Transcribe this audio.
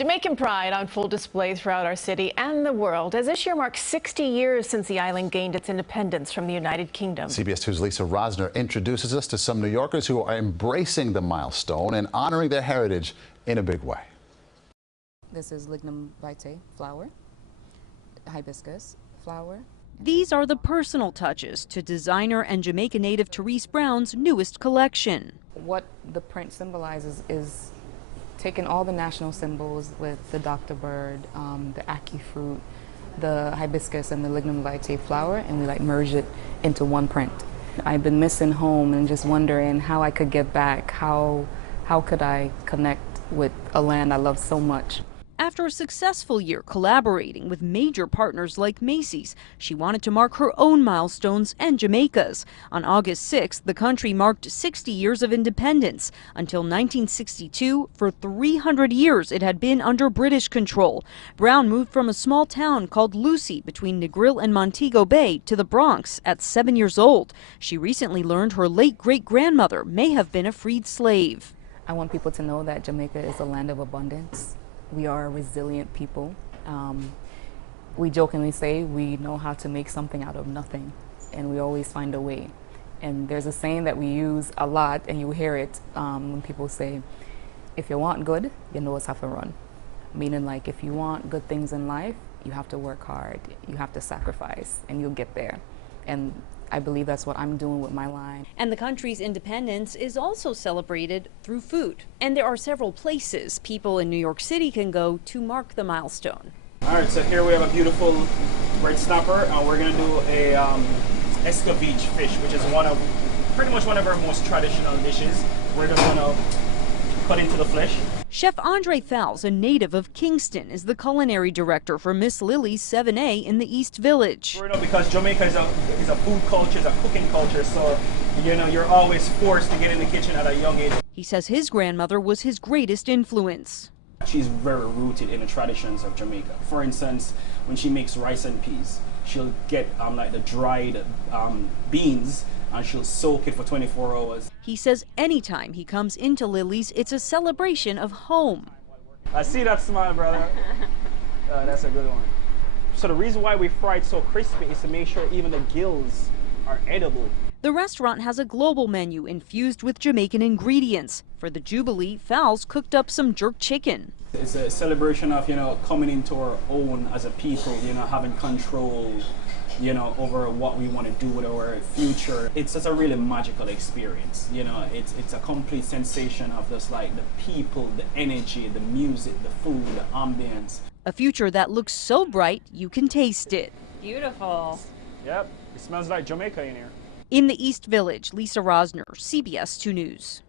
Jamaican pride on full display throughout our city and the world, as this year marks 60 years since the island gained its independence from the United Kingdom. CBS 2's Lisa Rozner introduces us to some New Yorkers who are embracing the milestone and honoring their heritage in a big way. This is lignum vitae flower, hibiscus flower. These are the personal touches to designer and Jamaican native Therese Brown's newest collection. What the print symbolizes is taking all the national symbols with the Dr. Bird, the ackee fruit, the hibiscus, and the lignum vitae flower, and we merge it into one print. I've been missing home and just wondering how I could get back, how could I connect with a land I love so much. After a successful year collaborating with major partners like Macy's, she wanted to mark her own milestones and Jamaica's. On August 6th, the country marked 60 years of independence. Until 1962, for 300 years, it had been under British control. Brown moved from a small town called Lucy between Negril and Montego Bay to the Bronx at 7 years old. She recently learned her late great-grandmother may have been a freed slave. I want people to know that Jamaica is a land of abundance. We are a resilient people. We jokingly say we know how to make something out of nothing, and we always find a way. And there's a saying that we use a lot, and you hear it when people say, if you want good, you know it's how to run. Meaning, like, if you want good things in life, you have to work hard, you have to sacrifice, and you'll get there. And I believe that's what I'm doing with my line. And the country's independence is also celebrated through food. And there are several places people in New York City can go to mark the milestone. All right, so here we have a beautiful red snapper, and we're gonna do a escabeche fish, which is pretty much one of our most traditional dishes. We're just gonna cut into the flesh. Chef Andre Fowles, a native of Kingston, is the culinary director for Miss Lily's 7A in the East Village. Because Jamaica is a food culture, is a cooking culture, so you're always forced to get in the kitchen at a young age. He says his grandmother was his greatest influence. She's very rooted in the traditions of Jamaica. For instance, when she makes rice and peas, she'll get like the dried beans, and she'll soak it for 24 hours. He says anytime he comes into Lily's, it's a celebration of home. I see that smile, brother. That's a good one. So the reason why we fry it so crispy is to make sure even the gills are edible. The restaurant has a global menu infused with Jamaican ingredients. For the Jubilee, Fowles cooked up some jerk chicken. It's a celebration of, coming into our own as a people, having control, over what we want to do with our future. It's just a really magical experience. It's a complete sensation of just like the people, the energy, the music, the food, the ambience. A future that looks so bright you can taste it. Beautiful. Yep, it smells like Jamaica in here. In the East Village, Lisa Rozner, CBS 2 News.